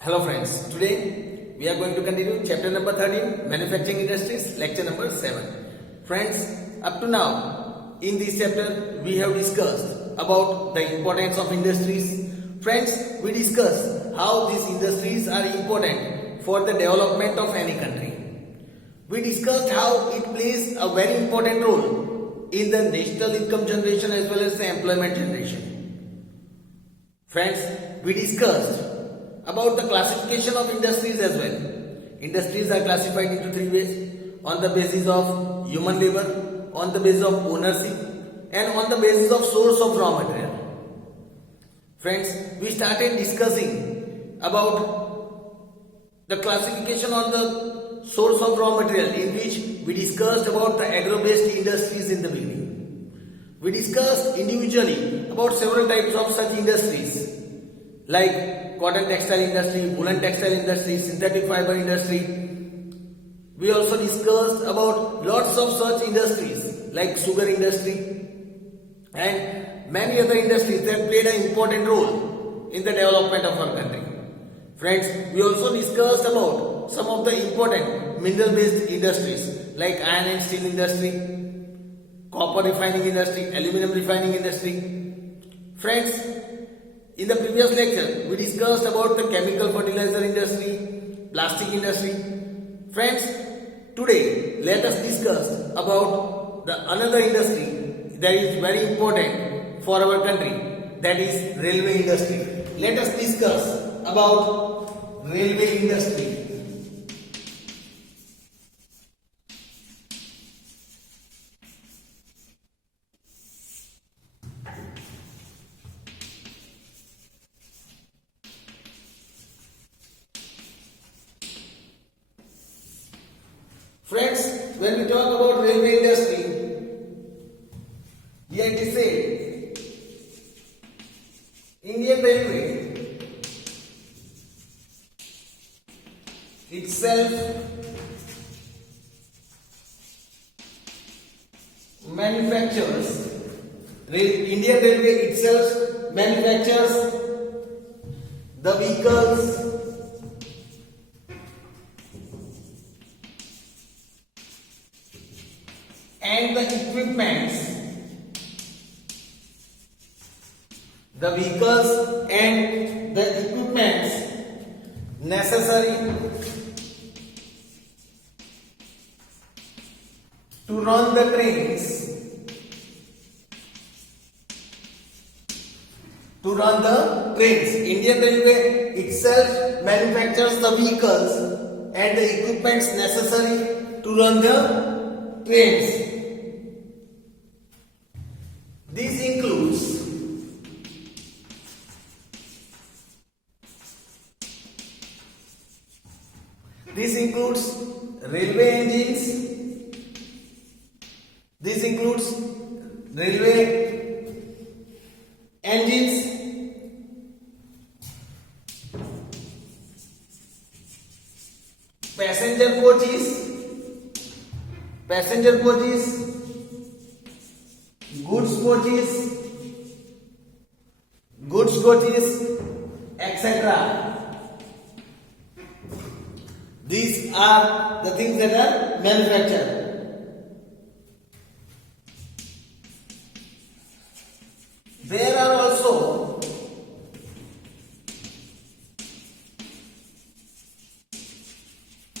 Hello friends, today we are going to continue chapter number 13, manufacturing industries, lecture number 7. Friends, up to now in this chapter we have discussed about the importance of industries. Friends, we discussed how these industries are important for the development of any country. We discussed how it plays a very important role in the national income generation as well as the employment generation. Friends, we discussed about the classification of industries as well. Industries are classified into three ways: on the basis of human labor, on the basis of ownership, and on the basis of source of raw material. Friends, we started discussing about the classification on the source of raw material, in which we discussed about the agro-based industries in the beginning. We discussed individually about several types of such industries like cotton textile industry, woolen textile industry, synthetic fiber industry. We also discussed about lots of such industries like sugar industry and many other industries that played an important role in the development of our country. Friends, we also discussed about some of the important mineral based industries like iron and steel industry, copper refining industry, aluminum refining industry. Friends, in the previous lecture, we discussed about the chemical fertilizer industry, plastic industry. Friends, today let us discuss about the another industry that is very important for our country, that is railway industry. Let us discuss about railway industry. Friends, when we talk about railway industry, here it is said, Indian Railway itself manufactures, Indian Railway itself manufactures the vehicles and the equipments, necessary to run the trains, Indian Railway itself manufactures the vehicles and the equipments necessary to run the trains. This includes railway engines. This includes railway engines, passenger coaches, goods coaches, etc. These are the things that are manufactured. There are also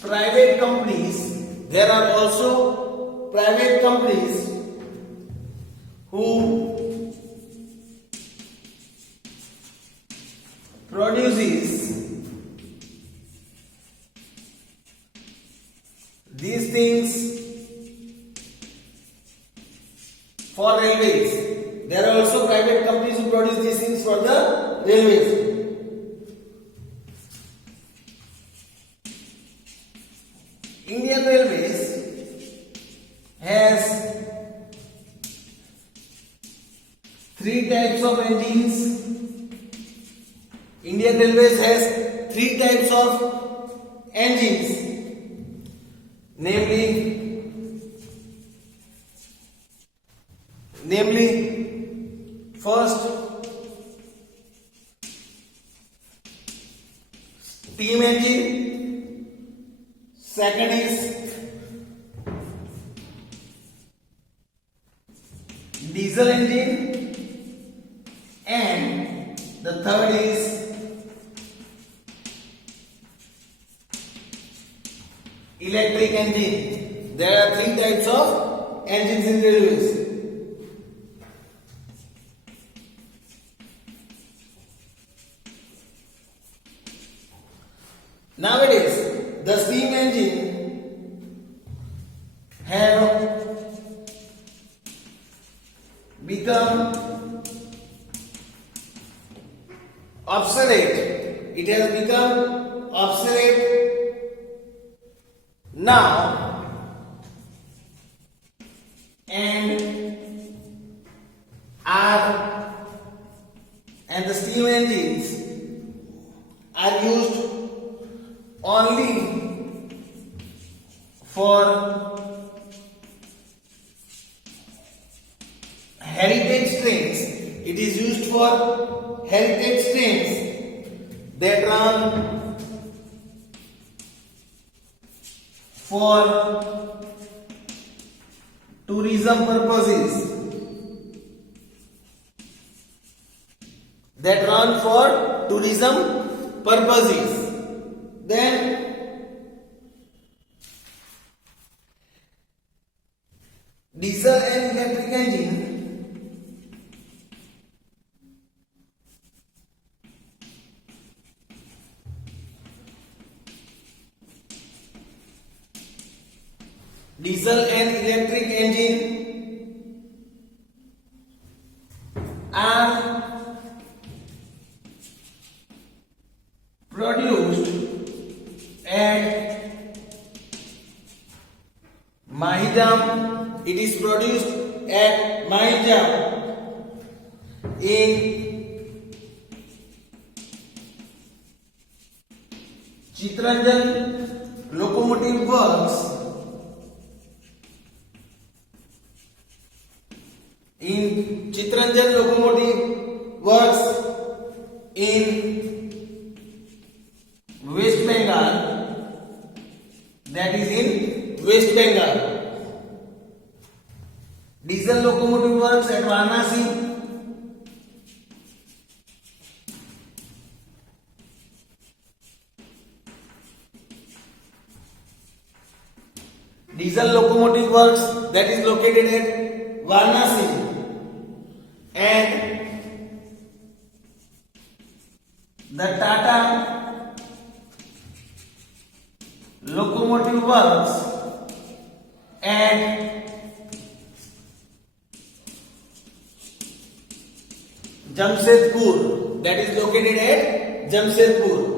private companies who produces these things for railways. There are also private companies who produce these things for the railways. Indian Railways has three types of engines. Indian Railways has three types of engines, namely first second is diesel engine, and the third is electric engine. There are three types of engines in railways. Nowadays, the steam engine have become obsolete. It has become obsolete now, and the steam engines are used only for heritage trains. It is used for heritage trains that run for tourism purposes. That run for tourism purposes. Then diesel and electric engine are produced at Mahidam. It is produced at Mahidam in Chittaranjan Locomotive Works in West Bengal, that is in West Bengal. Diesel locomotive works at Varanasi. Diesel locomotive works that is located at Varanasi, and the Tata locomotive works at Jamshedpur, that is located at Jamshedpur.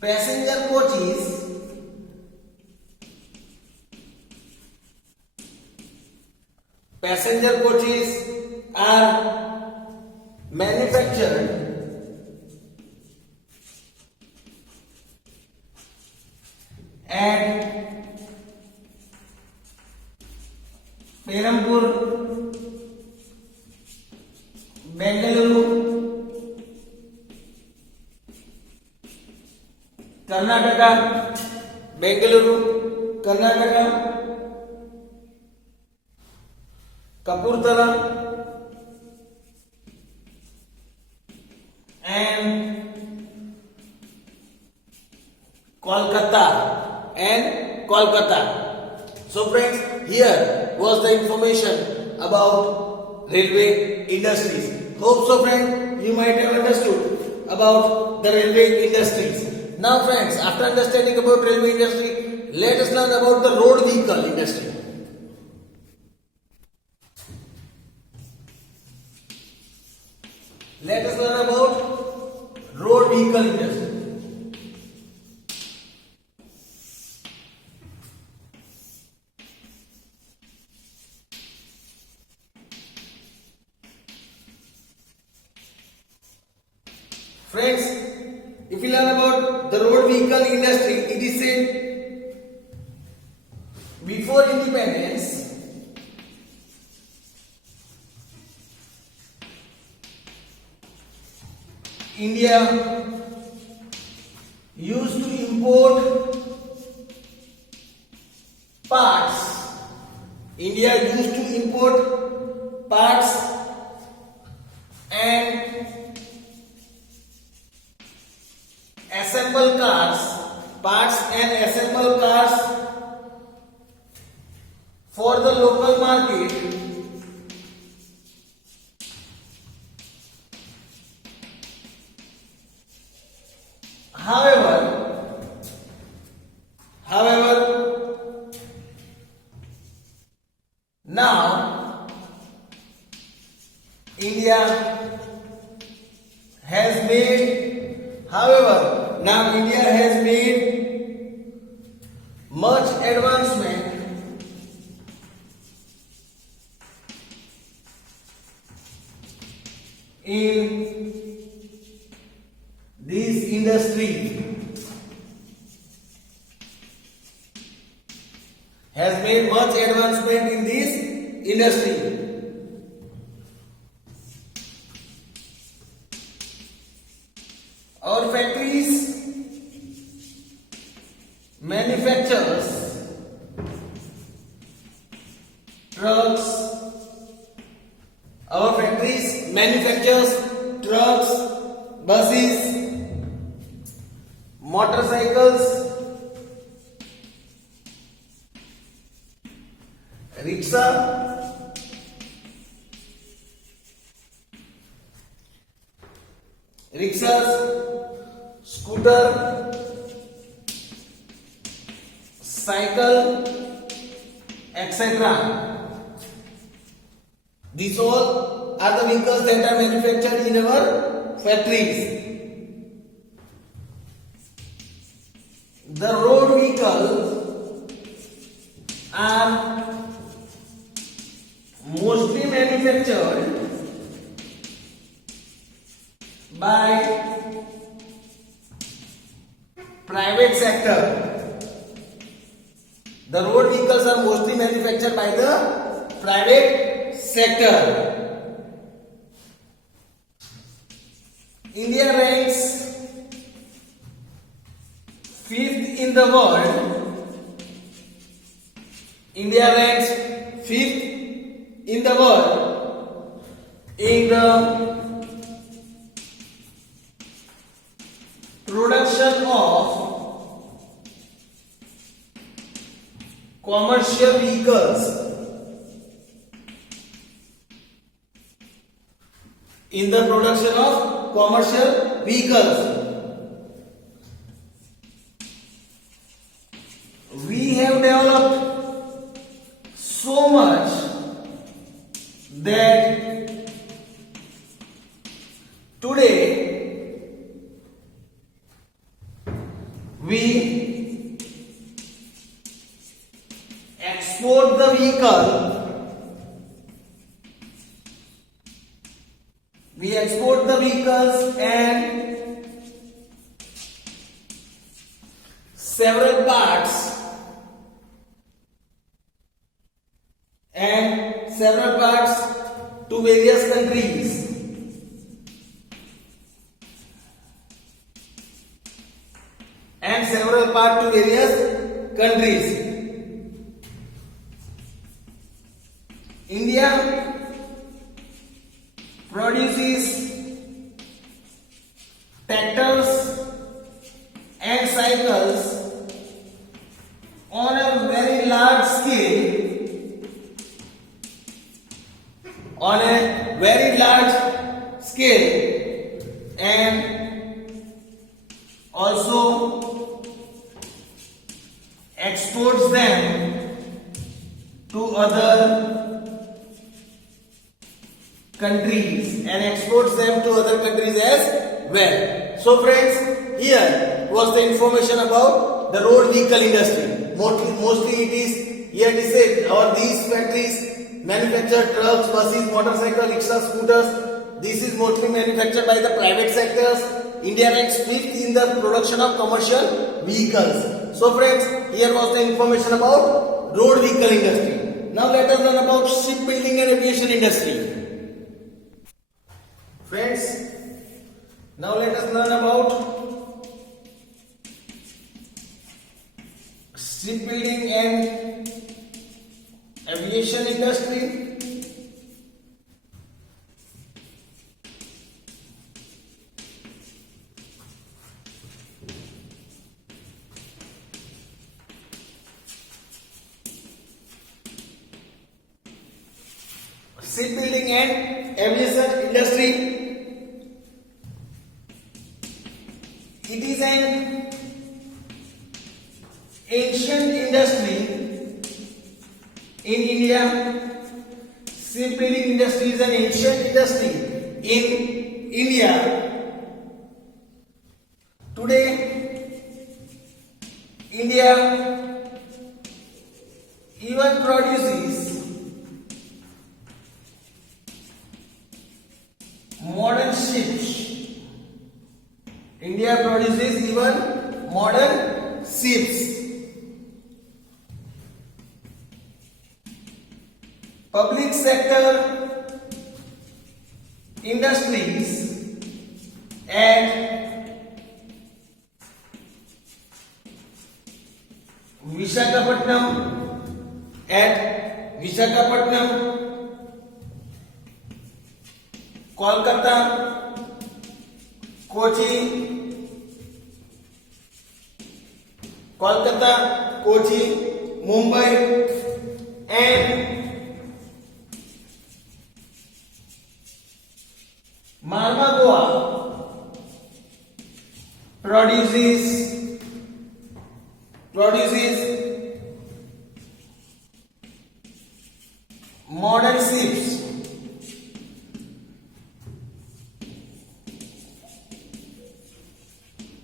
Passenger coaches are manufactured at Perampur, Bengaluru, Karnataka, Kapurthala, and Kolkata. So friends, here was the information about railway industries. Hope so friends, you might have understood about the railway industries. Now friends, after understanding about railway industry, let us learn about the road vehicle industry. Let us learn about road vehicle industry. Friends, if you learn about the road vehicle industry, it is said before independence, India used to import parts. India used to import parts and assemble cars. Parts and assemble cars for the local market. However, now India has made, much advancement in this industry. Has made much advancement in this industry. Our factories manufactures trucks. Our factories manufactures trucks, buses, motorcycles, rickshaw, rickshaws, scooter, cycle, etc. These all are the vehicles that are manufactured in our factories. The road vehicles are mostly manufactured by private sector. The road vehicles are mostly manufactured by the private sector. India ranks 5th in the world. India ranks 5th in the world in the production of commercial vehicles. In the production of commercial vehicles, we have developed so much that today we export the vehicle. We export the vehicles and several parts to various countries. India produces tractors and cycles on a very large scale. And also exports them to other countries as well. So friends, here was the information about the road vehicle industry. Mostly it is here it is said, or these factories manufacture trucks, buses, motorcycles, rickshaws, scooters. This is mostly manufactured by the private sectors. India ranks 5th in the production of commercial vehicles. So friends, here was the information about road vehicle industry. Now let us learn about shipbuilding and aviation industry. Friends, Now let us learn about shipbuilding and aviation industry. Shipbuilding and aviation industry. It is an ancient industry in India. Shipbuilding industry is an ancient industry in India. Today, India even produces modern ships. India produces even modern ships. Public sector industries at Visakhapatnam, Kolkata, Kochi, Mumbai, and Marmagua produces modern ships.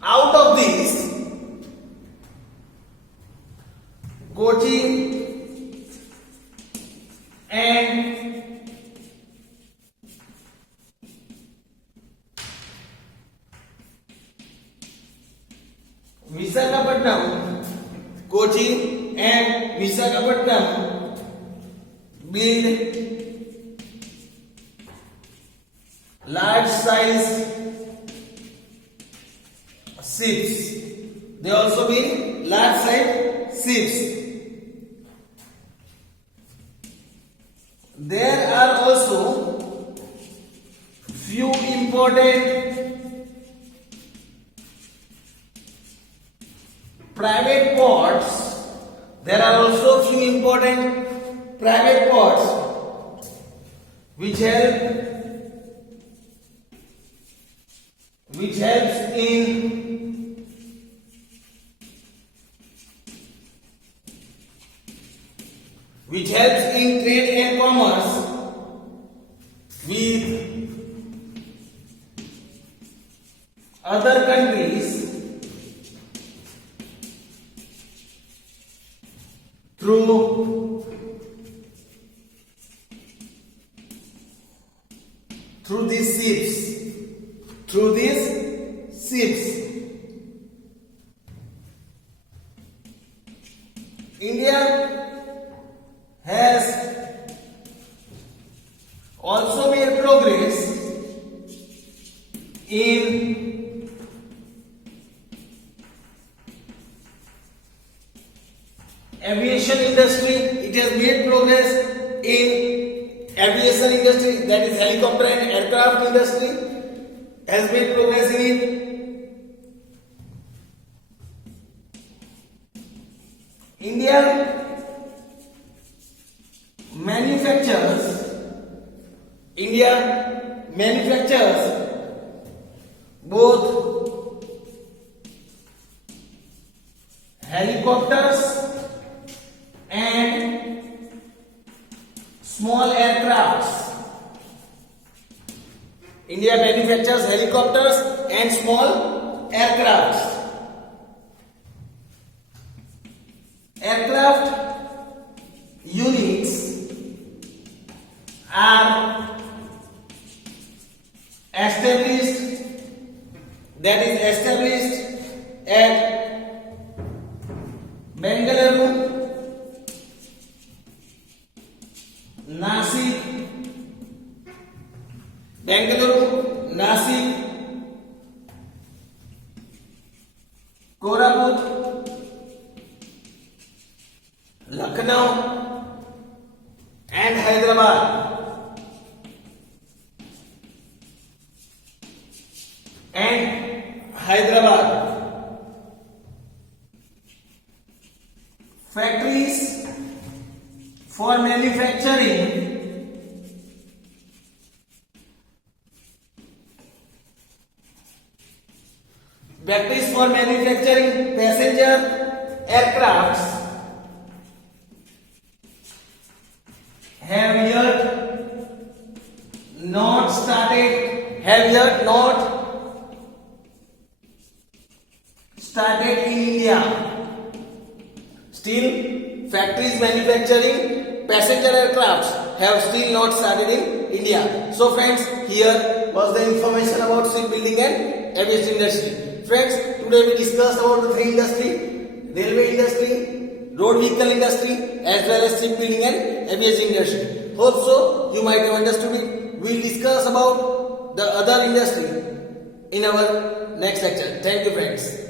Out of these, Kochi and Visakhapatnam build large size ships. They also build large size ships. There are also few important private ports. There are also few important private ports which helps in trade and commerce with other countries through these ships. India has also made progress in aviation industry. It has made progress in aviation industry, that is helicopter and aircraft industry has made progress in it. India manufactures both helicopters and small aircrafts. India manufactures helicopters and small aircrafts. Aircraft units are established at Bengaluru, Nasik, Hyderabad. Factories for manufacturing passenger aircrafts have yet not started in India. Still, factories manufacturing passenger aircrafts have still not started in India. So friends, here was the information about shipbuilding and aviation industry. Friends, today we discussed about the three industry: railway industry, road vehicle industry, as well as shipbuilding and aviation industry. Hope so you might have understood it. We'll discuss about the other industry in our next lecture. Thank you friends.